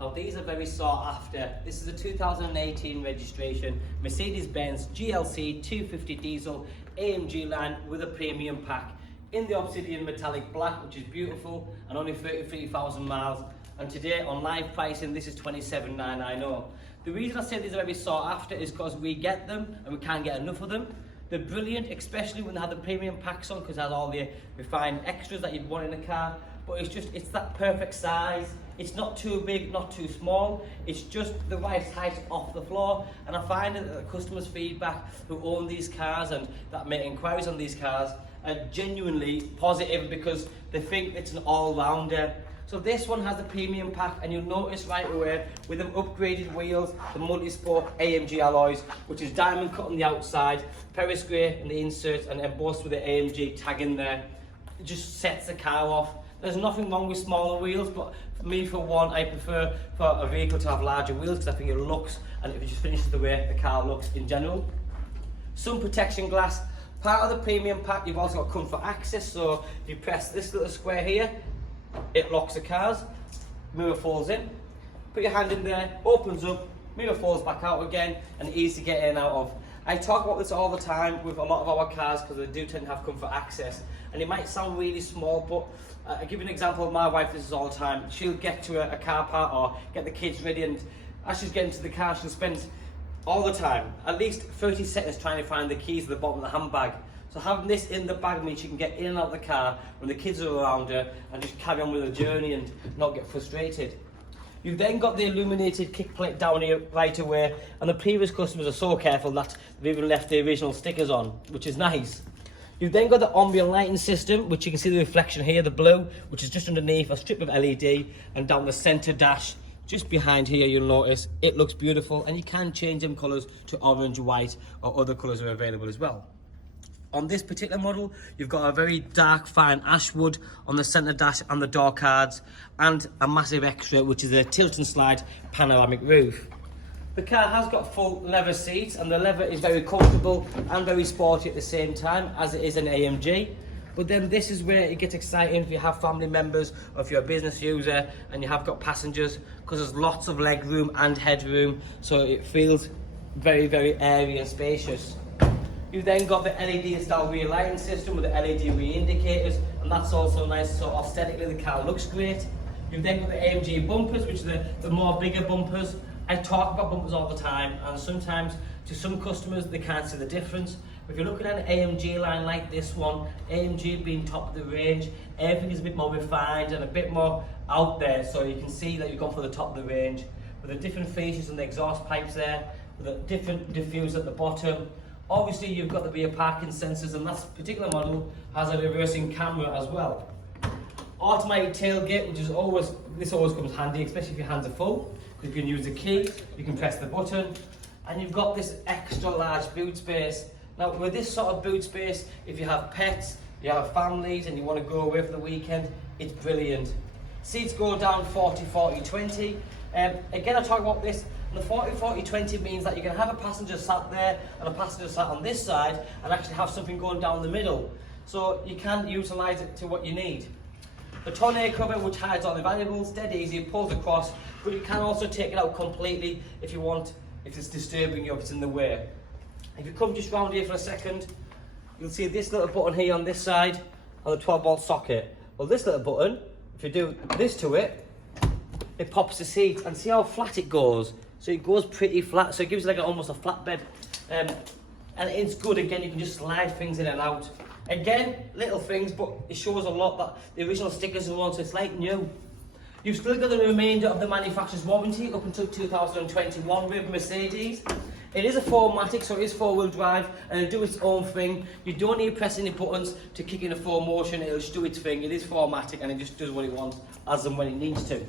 Now these are very sought after. This is a 2018 registration Mercedes-Benz GLC250 diesel AMG line with a premium pack in the obsidian metallic black, which is beautiful, and only 33,000 miles. And today on live pricing, this is 27,990. The reason I say these are very sought after is because we get them and we can't get enough of them. They're brilliant, especially when they have the premium packs on, because it has all the refined extras that you'd want in a car. But it's that perfect size. It's not too big, not too small. It's just the right height off the floor. And I find that the customers' feedback who own these cars and that make inquiries on these cars are genuinely positive, because they think it's an all-rounder. So this one has the premium pack, and you'll notice right away with them upgraded wheels, the multi-sport AMG alloys, which is diamond cut on the outside, Paris grey in the inserts, and embossed with the AMG tag in there. It just sets the car off. There's nothing wrong with smaller wheels, but for me, for one, I prefer for a vehicle to have larger wheels, because I think it looks, and it just finishes the way the car looks in general. Sun protection glass. Part of the premium pack, you've also got comfort access, so if you press this little square here, it locks the cars, mirror falls in, put your hand in there, opens up, mirror falls back out again, and easy to get in and out of. I talk about this all the time with a lot of our cars, because they do tend to have comfort access, and it might sound really small, but I'll give you an example of my wife. This is all the time. She'll get to a car park or get the kids ready, and as she's getting to the car, she'll spend all the time at least 30 seconds trying to find the keys at the bottom of the handbag. So having this in the bag means she can get in and out of the car when the kids are around her and just carry on with her journey and not get frustrated. You've then got the illuminated kick plate down here right away, and the previous customers are so careful that they've even left the original stickers on, which is nice. You've then got the ambient lighting system, which you can see the reflection here, the blue, which is just underneath a strip of LED, and down the centre dash, just behind here, you'll notice it looks beautiful, and you can change them colours to orange, white, or other colours are available as well. On this particular model, you've got a very dark, fine ash wood on the centre dash and the door cards, and a massive extra, which is a tilt and slide panoramic roof. The car has got full leather seats, and the leather is very comfortable and very sporty at the same time, as it is an AMG. But then this is where it gets exciting if you have family members, or if you're a business user and you have got passengers, because there's lots of leg room and headroom, so it feels very, very airy and spacious. You've then got the LED style rear lighting system with the LED rear indicators, and that's also nice, so aesthetically the car looks great. You've then got the AMG bumpers, which are the more bigger bumpers. I talk about bumpers all the time, and sometimes to some customers they can't see the difference. If you're looking at an AMG line like this one, AMG being top of the range, everything is a bit more refined and a bit more out there, so you can see that you've gone for the top of the range with the different features and the exhaust pipes there, with a different diffuser at the bottom. Obviously you've got the rear parking sensors, and that particular model has a reversing camera as well. Automatic tailgate, which is always comes handy, especially if your hands are full. You can use the key, you can press the button, and you've got this extra large boot space. Now with this sort of boot space, if you have pets, you have families and you want to go away for the weekend, it's brilliant. Seats go down 40, 40, 20. Again, I talk about this. The 40, 40, 20 means that you can have a passenger sat there and a passenger sat on this side, and actually have something going down the middle. So you can utilise it to what you need. The tonneau cover, which hides all the valuables, dead easy, it pulls across, but you can also take it out completely if you want, if it's disturbing you, if it's in the way. If you come just round here for a second, you'll see this little button here on this side, and the 12-volt socket. Well, this little button, if you do this to it, it pops the seat, and see how flat it goes. So it goes pretty flat, so it gives you like almost a flatbed, and it's good. Again, you can just slide things in and out. Again, little things, but it shows a lot that the original stickers are on, so it's like new. You've still got the remainder of the manufacturer's warranty up until 2021 with Mercedes. It is a 4Matic, so it is 4-wheel drive, and it'll do its own thing. You don't need to press any buttons to kick in a 4Motion, it'll just do its thing. It is 4Matic, and it just does what it wants as and when it needs to.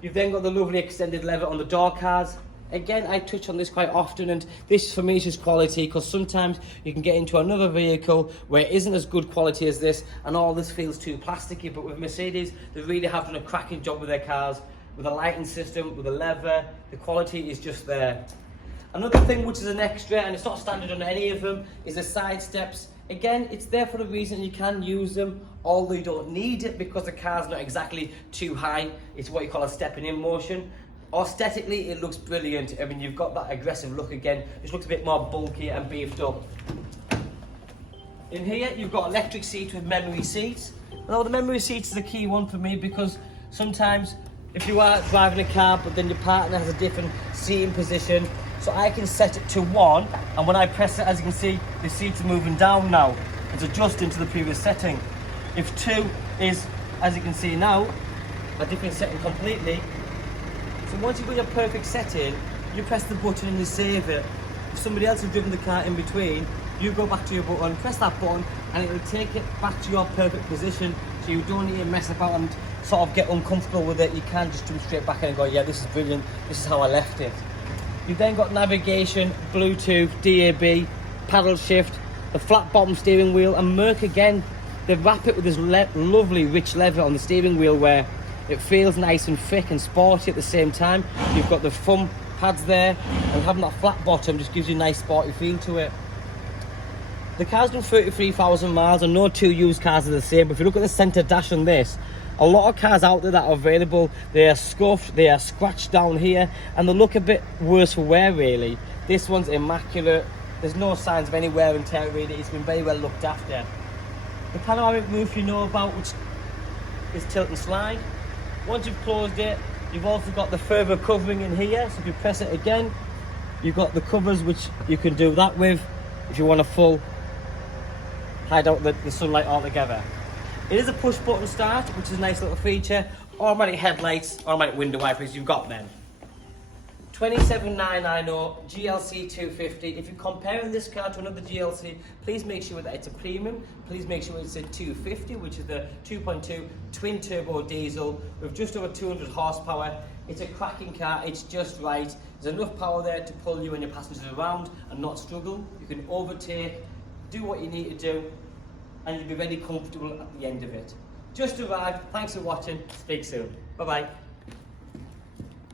You've then got the lovely extended leather on the door cards. Again, I touch on this quite often, and this for me is just quality, because sometimes you can get into another vehicle where it isn't as good quality as this, and all this feels too plasticky. But with Mercedes, they really have done a cracking job with their cars, with the lighting system, with the leather. The quality is just there. Another thing which is an extra, and it's not standard on any of them, is the side steps. Again, it's there for a reason. You can use them, although you don't need it because the car's not exactly too high. It's what you call a stepping in motion. Aesthetically, it looks brilliant. I mean, you've got that aggressive look again. It looks a bit more bulky and beefed up. In here, you've got electric seats with memory seats. Now, the memory seats is a key one for me because sometimes if you are driving a car, but then your partner has a different seating position, so I can set it to 1, and when I press it, as you can see, the seats are moving down now. It's adjusting to the previous setting. If 2 is, as you can see now, a different setting completely. So once you've got your perfect setting, you press the button and you save it. If somebody else has driven the car in between, you go back to your button, press that button, and it will take it back to your perfect position, so you don't need to mess about and sort of get uncomfortable with it. You can just jump straight back in and go, yeah, this is brilliant, this is how I left it. You've then got navigation, Bluetooth, DAB, paddle shift, the flat bottom steering wheel, and Merc again, they wrap it with this lovely rich leather on the steering wheel where it feels nice and thick and sporty at the same time. You've got the thumb pads there, and having that flat bottom just gives you a nice sporty feel to it. The car's done 33,000 miles, and no two used cars are the same, but if you look at the centre dash on this, a lot of cars out there that are available, they are scuffed, they are scratched down here, and they look a bit worse for wear really. This one's immaculate, there's no signs of any wear and tear really, it's been very well looked after. The panoramic roof you know about, which is tilt and slide. Once you've closed it, you've also got the further covering in here, so if you press it again, you've got the covers which you can do that with if you want a full hide out the sunlight altogether. It is a push button start, which is a nice little feature. Automatic headlights, automatic window wipers, you've got them. 27,990 GLC250. If you're comparing this car to another GLC, please make sure that it's a premium. Please make sure it's a 250, which is the 2.2 twin turbo diesel with just over 200 horsepower. It's a cracking car, it's just right. There's enough power there to pull you and your passengers around and not struggle. You can overtake, do what you need to do, and you'll be very comfortable at the end of it. Just arrived, thanks for watching, speak soon. Bye bye.